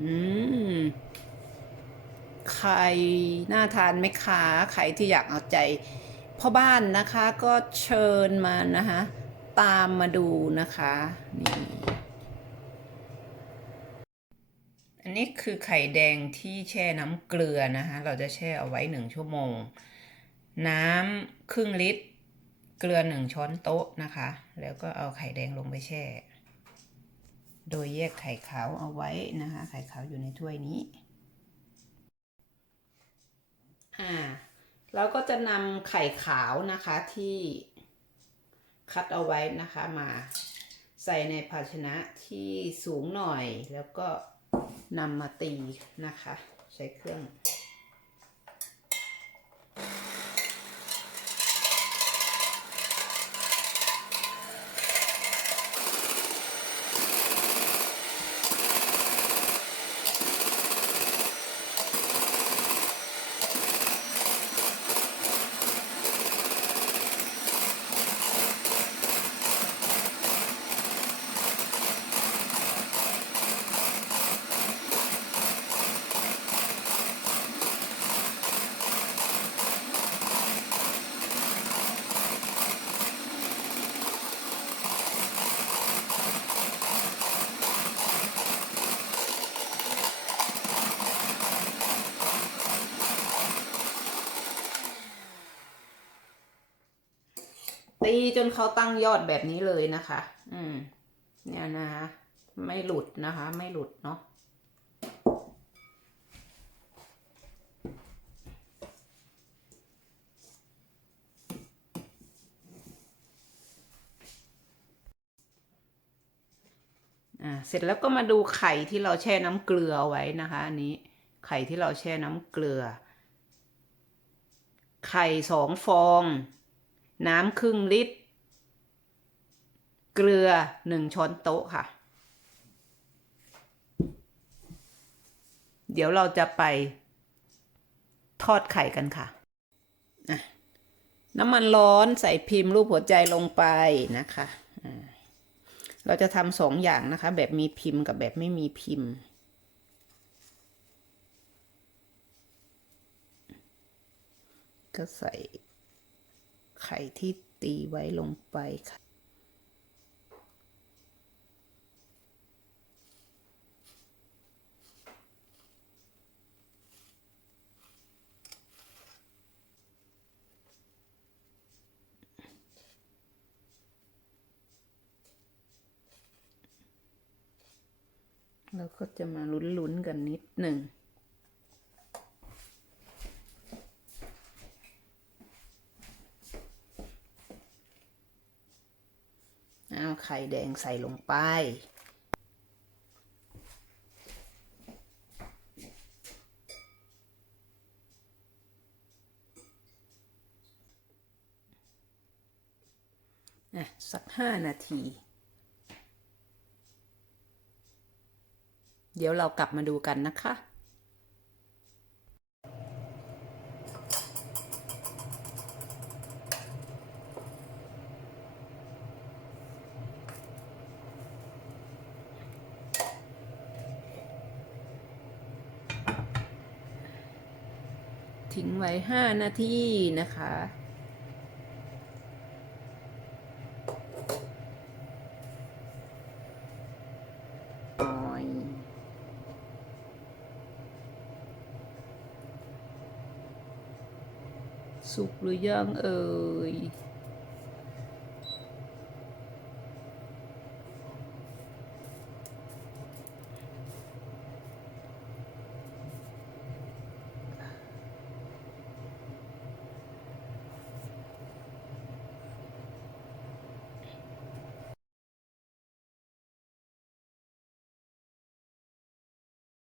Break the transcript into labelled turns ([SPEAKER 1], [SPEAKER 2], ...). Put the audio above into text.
[SPEAKER 1] อืม ไข่น่าทานไหมคะใครที่อยากเอาใจพ่อบ้านนะคะก็เชิญมานะคะ ตามมาดูนะคะนี่อันนี้คือไข่แดงที่แช่น้ำเกลือนะคะ เราจะแช่เอาไว้หนึ่งชั่วโมง น้ำครึ่งลิตร เกลือหนึ่งช้อนโต๊ะนะคะ แล้วก็เอาไข่แดงลงไปแช่ โดยแยกไข่ขาวเอาไว้นะคะ ไข่ขาวอยู่ในถ้วยนี้ อ่าเราก็จะนำไข่ขาวนะคะที่คัดเอาไว้นะคะมาใส่ในภาชนะที่สูงหน่อย แล้วก็นำมาตีนะคะ ใช้เครื่อง ตีจนเขาตั้งยอดแบบนี้เลยนะคะ อืม เนี่ยนะคะไม่หลุดนะคะ ไม่หลุดเนาะอ่าเสร็จแล้วก็มาดูไข่ที่เราแช่น้ำเกลือเอาไว้นะคะอันนี้ไข่ที่เราแช่น้ำเกลือ ไข่สองฟอง น้ำครึ่งลิตร เกลือหนึ่งช้อนโต๊ะค่ะ เดี๋ยวเราจะไปทอดไข่กันค่ะะน้ำมันร้อนใส่พิมพ์รูปหัวใจลงไปนะคะ เราจะทำสองอย่างนะคะ แบบมีพิมพ์กับแบบไม่มีพิมพ์ก็ใส่ ไข่ที่ตีไว้ลงไปค่ะแล้วก็จะมาลุ้นๆกันนิดหนึ่ง เอา ไข่แดงใส่ลงไปอะสักห้านาที เดี๋ยวเรากลับมาดูกันนะคะ ทิ้งไว้ห้านาทีนะคะออยสุกหรือยังเอ่ย